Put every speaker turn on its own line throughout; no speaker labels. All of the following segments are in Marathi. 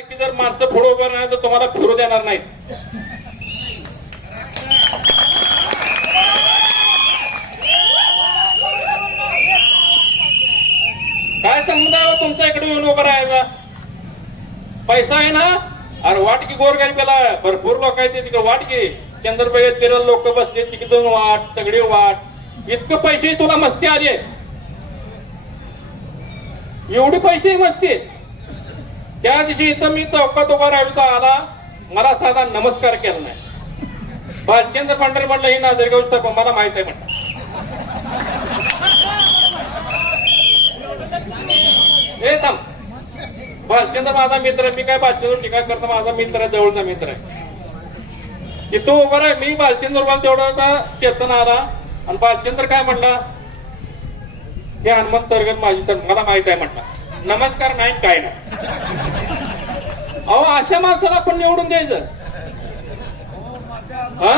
सारखी जर माणसं पुढे उभं राहिलं तर तुम्हाला फिरू देणार नाहीत. काय संबंध हो तुमच्या इकडे येऊन उभं राहायचा? पैसा आहे ना? अरे वाट की गोरगरीबाला भरपूर लोक आहेत तिकडे वाट की चंद्रबागेत तेरा लोक बसले तिकडून दोन वाट सगळे वाट. इतकं पैसे तुला मस्ती आली आहे. पैसे मस्ती त्या दिवशी इथं मी चौकात उभा राहिलो आला. मला साधा नमस्कार केला नाही. भालचंद्र पंढर म्हणलं ही नाजरगाव सभा मला माहीत आहे म्हणलं हे थांब. भालचंद्र माझा मित्र आहे. मी काय भालचंद्र टीका करतो? माझा मित्र आहे जवळचा मित्र आहे. इथं उभं आहे मी भालचंद्र बोल तेवढा होता चेतन आला. आणि भालचंद्र काय म्हणला? हे हनुमंत तरगत माझी सर मला माहीत आहे म्हटलं नमस्कार नाही काय नाही. अहो अशा माणसाला आपण निवडून द्यायचं. हा?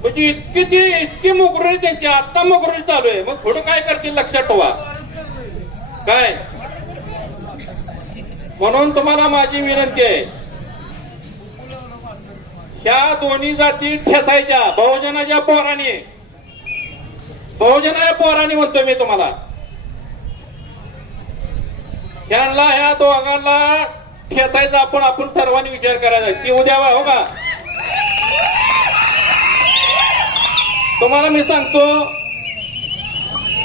म्हणजे इतकी ती इतकी मोकरी त्यांची आता मोकरी चालू आहे. मग पुढे काय करतील लक्षात ठेवा. काय? म्हणून तुम्हाला माझी विनंती आहे. ह्या दोन्ही जाती ठेसायच्या बहुजनाच्या पोराने. बहुजनाच्या पोराने म्हणतोय मी तुम्हाला. यांना ह्या दोघांना खेचायचा आपण आपण सर्वांनी विचार करायचा. ती उद्या हो का? तुम्हाला मी सांगतो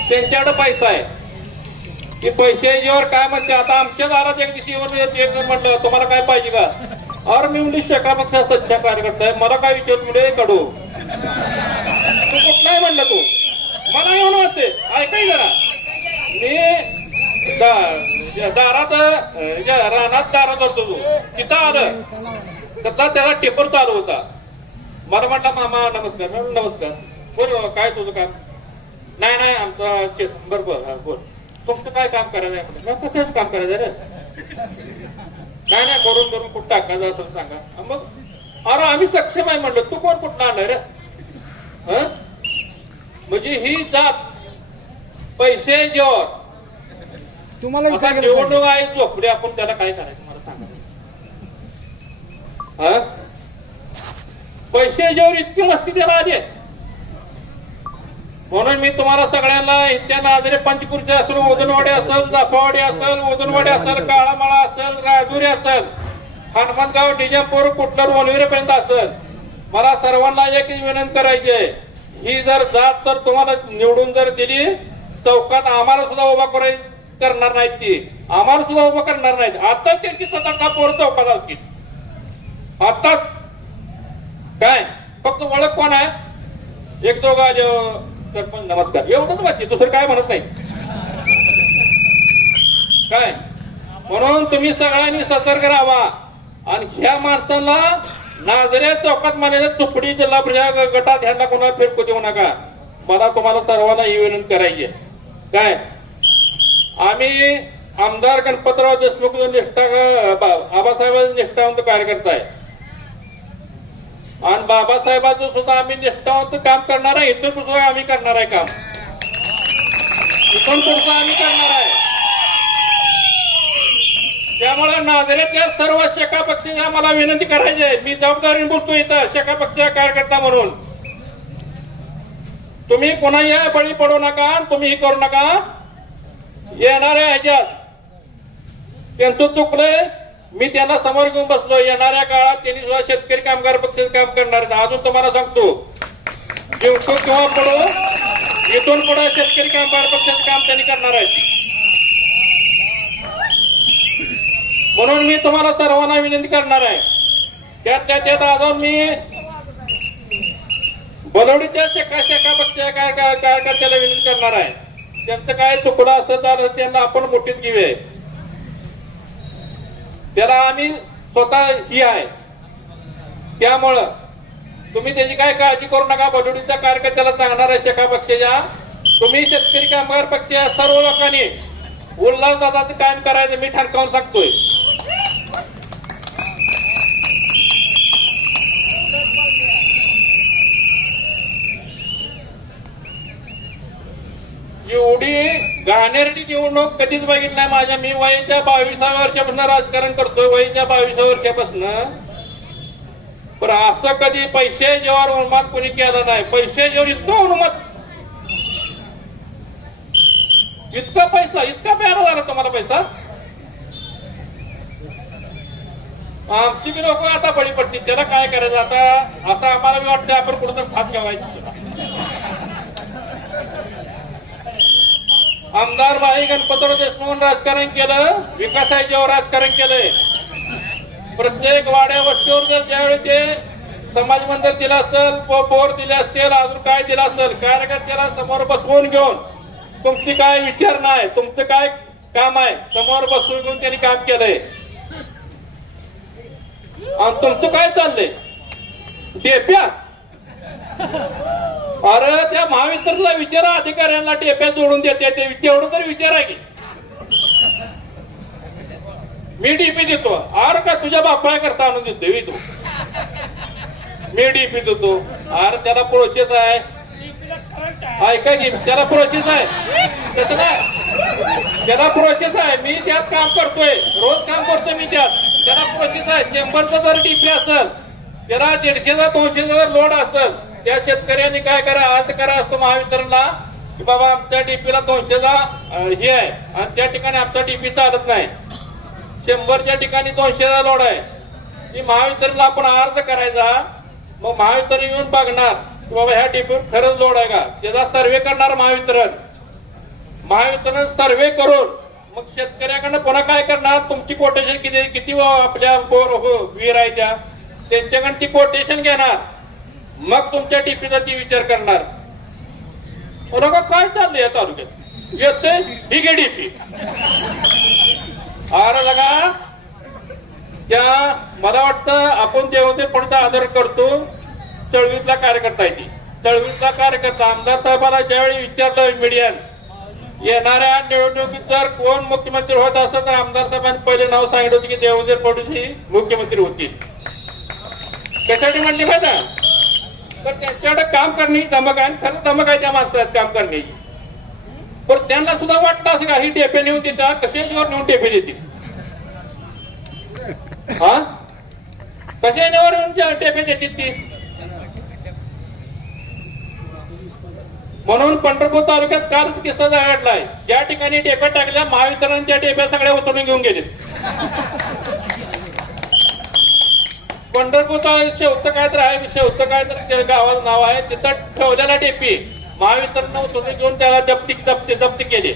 त्यांच्याकडे पैसा आहे. की पैसे याच्यावर काय म्हणते? आता आमच्या दारात एक दिवशी येऊन एक म्हणलं तुम्हाला काय पाहिजे का? अर मी म्हणजे शेकापेक्षा सध्या कार्यकर्ता आहे. मला काय विचार तुले कडू तू कुठलाय म्हणलं तू? मला येऊन वाटते ऐकाय जरा. मी दारात या रानात दारा करतो तू. तिथं आलं. तर त्याला टेपर चालू होता. मला म्हटलं मामा नमस्कार नमस्कार. बोल काय तुझं काम? नाही नाही आमचं चेतन बरोबर बोल. तुमचं काय काम करायचं आहे? म्हटलं काम करायचं रे. नाही नाही करून करून कुठं टाकायचं असं सांगा. मग अरे आम्ही सक्षम आहे म्हणलं. तू कोण कुठं आणलं रे? हं? म्हणजे ही जात पैसे जोर.
तुम्हाला
आता निवडणूक आहे झोपडी आपण त्याला काय करायचं मला सांगा. हा? पैसे जेव्हा इतकी मस्ती त्याला आली. म्हणून मी तुम्हाला सगळ्यांना इथल्या नाजरे पंचकुर्ची असेल ओदनवाडी असेल जाफावाडी असेल ओदनवाडी असेल काळामाळा असेल राजुरी असेल हनुमंतगाव निजामपूर कुठलं वनविरेपर्यंत असेल. मला सर्वांना एक विनंती करायची आहे. ही जर जात तर तुम्हाला निवडून जर दिली चौकात आम्हाला सुद्धा उभा करायची करणार नाहीत ती. आम्हाला सुद्धा उभं करणार नाहीत. आता त्यांची सतत पोर चौकात असतील आता काय? फक्त ओळख कोण आहे? एक दोघा सरपंच नमस्कार. एवढंच वाटते दुसरं काय म्हणत नाही. काय? म्हणून तुम्ही सगळ्यांनी सतर्क राहा. आणि ह्या माणसाला नाजऱ्या चौकात म्हणायचं तुकडी जिल्हा परिषद गटात ह्यांना कोणाला फेकू देऊ नका. मला तुम्हाला सर्वांना ही विनंती करायची आहे. काय? आम्ही आमदार गणपतराव देशमुख निष्ठा आबासाहेब निष्ठावंत कार्यकर्ता आहे. आणि बाबासाहेबांचं सुद्धा आम्ही निष्ठावंत काम करणार आहे. इथून सुद्धा आम्ही करणार आहे काम. इथून सुद्धा आम्ही करणार आहे. त्यामुळे नागरिकच्या सर्व शेका पक्षाच्या मला विनंती करायची आहे. मी जबाबदारीने बोलतो इथं शेका पक्षाचा कार्यकर्ता म्हणून. तुम्ही कोणाही या बळी पडू नका तुम्ही हे करू नका. येणाऱ्या ह्याच्यात त्यांचं चुकलंय. मी त्यांना समोर घेऊन बसलो येणाऱ्या काळात त्यांनी सुद्धा शेतकरी कामगार पक्षाचं काम करणार अजून तुम्हाला सांगतो जिंकतो किंवा पडो इथून पुढे शेतकरी कामगार पक्षाचं काम त्यांनी करणार आहेत. म्हणून मी तुम्हाला सर्वांना विनंती करणार आहे. त्यातल्या त्यात अजून मी बलवडीच्या शेका शेका पक्षाच्या काय काय कार्यकर्त्याला विनंती करणार आहे. त्यांचं काय तुकडा असं तर त्यांना आपण मोठीत घेऊया. त्याला आम्ही स्वतः ही आहे. त्यामुळं तुम्ही त्याची काय काळजी करू नका बलवडीच्या कार्यकर्त्याला सांगणार आहे शेका पक्षाच्या. तुम्ही शेतकरी कामगार पक्ष या सर्व लोकांनी उल्हास दादाचं काम करायचं मी ठणकावून सांगतोय. एवढी घाणेरडी निवडणूक कधीच बघितली नाही माझ्या. मी वयाच्या बावीसाव्या वर्षापासून राजकारण करतोय वयाच्या बावीसा वर्षापासून. पण असं कधी पैसे जेव्हा उन्माद कोणी केलं नाही पैसे जेव्हा इतकं उन्माद इतका पैसा इतका प्यारा झाला तुम्हाला पैसा? आमची बी लोक आता बळी पडतील. त्याला काय करायचं आता? आता आम्हाला मी वाटतं आपण कुठं फास घ्यावायची आमदार बाई गणपतराव देशमुख राजकारण केलं विकासाच्यावर राजकारण केलंय. प्रत्येक वाड्या वस्तीवर जर ज्यावेळी ते समाज मंदिर दिलं असेल बोर दिले असतील अजून काय दिलं असेल कार्यकर्त्याला समोर बसवून घेऊन तुमची काय विचार नाही तुमचं काय काम आहे समोर बसवून घेऊन त्यांनी काम केलंय. आणि तुमचं काय चाललंय? टेप्या अरे त्या महावितरणला विचारा अधिकाऱ्यांना टेप्या जोडून देते ते. तेवढं तरी विचारा की. मी डीपी देतो. अरे का तुझ्या बापाय करता आणून देतो मी तू. मी डीपी देतो. अरे त्याला प्रोसेस आहे. ऐका की त्याला प्रोसेस आहे. त्याचं काय? त्याला प्रोसेस आहे. मी त्यात काम करतोय. रोज काम करतोय मी त्यात. त्याला प्रोसेस आहे. शंभरचा जर डीपी असेल त्याला दीडशेचा दोनशेचा जर लोड असेल त्या शेतकऱ्यांनी काय करा अर्ज करा असतो महावितरणला की बाबा आमच्या डीपीला दोनशेचा हे आहे. आणि त्या ठिकाणी आमचा डीपी चालत नाही. शंभरच्या ठिकाणी दोनशेचा लोड आहे. ती महावितरणला आपण अर्ज करायचा. मग महावितरण येऊन बघणार की बाबा ह्या डीपीवर खरंच लोड आहे का? त्याचा सर्वे करणार महावितरण. महावितरण सर्वे करून मग शेतकऱ्याकडनं पुन्हा काय करणार? तुमची कोटेशन किती किती आपल्या बोर हो विहीर आहे त्या. त्यांच्याकडनं ती कोटेशन घेणार. मग तुमच्या टीपीचा ती विचार करणार. मला काय चाललं या तालुक्यात? येते ही घे डीपी अरे लगा त्या मला वाटतं आपण देवतेपणाचा आदर करतो. चळवीतला कार्यकर्ता आहे ती. चळवीतला कार्यकर्ता आमदार साहेबाला ज्यावेळी विचारलं मीडियात येणाऱ्या निवडणुकीत जर कोण मुख्यमंत्री होत असत तर आमदार साहेबांनी पहिले नाव सांगितलं होतं की देवेंद्र फडणवीस ही मुख्यमंत्री होतील. कशासाठी म्हणली माहिती तर त्यांच्याकडे काम करणे ही धमक आहे आणि खरंच धमक आहे त्या माणसात काम करण्याची. पण त्यांना सुद्धा वाटलं असं का? ही टेपे नेऊन देतात कशाच्यावर नेऊन टेपे देतील? हा? कशा नेवर येऊन टेपे देतील ती? म्हणून पंढरपूर तालुक्यात कालच किस्सा घडलाय. ज्या ठिकाणी टेप्या टाकल्या महावितरणच्या टेप्या सगळ्या उतरून घेऊन गेले. पंढरपूर विषय होतं काय तर आहे होतं काय तर गावाचं नाव आहे तिथं ठेवलेला टेपी. महावितरण तुम्ही घेऊन त्याला जप्ती जप्ती जप्ती केली.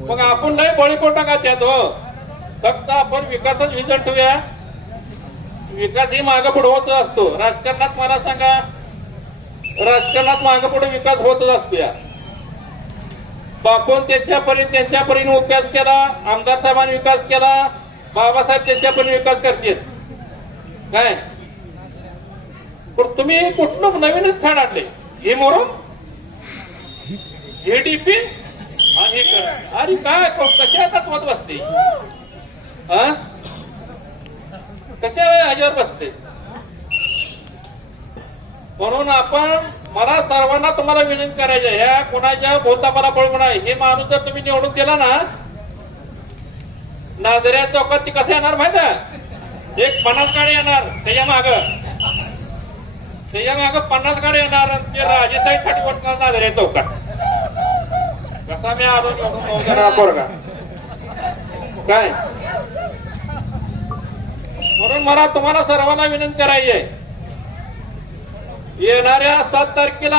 मग आपण नाही बळी पोटा का त्यात हो? फक्त आपण विकासच विजन ठेवूया. विकास ही मागे पुढे होतच असतो. राजकारणात मला सांगा राजकारणात मागे पुढे विकास होतच असतो या बापून त्यांच्या परी त्यांच्या परीने विकास केला आमदार साहेबांनी विकास केला बाबासाहेब त्यांच्या पण विकास करतील. काय? पण तुम्ही कुठलं नवीनच फॅन आणले? हे मोरून हे डीपी आणि अरे काय कशा तत्वात बसते? हा कशा ह्याच्यावर बसते? म्हणून आपण मला सर्वांना तुम्हाला विनंती करायची ह्या कोणाच्या मला बळगुण आहे हे माणूस जर तुम्ही निवडून दिला ना नाजऱ्या चौकात ती कसं येणार माहिती? एक पन्नास गाडी येणार त्याच्या माग. त्याच्या माग पन्नास गाडी येणार ते राजेसाहेबसाठी वाटणार नाजऱ्या चौकात. कसा मी आलो पोरगा काय? म्हणून मला तुम्हाला सर्वांना विनंती करायची आहे. येणाऱ्या सात तारखेला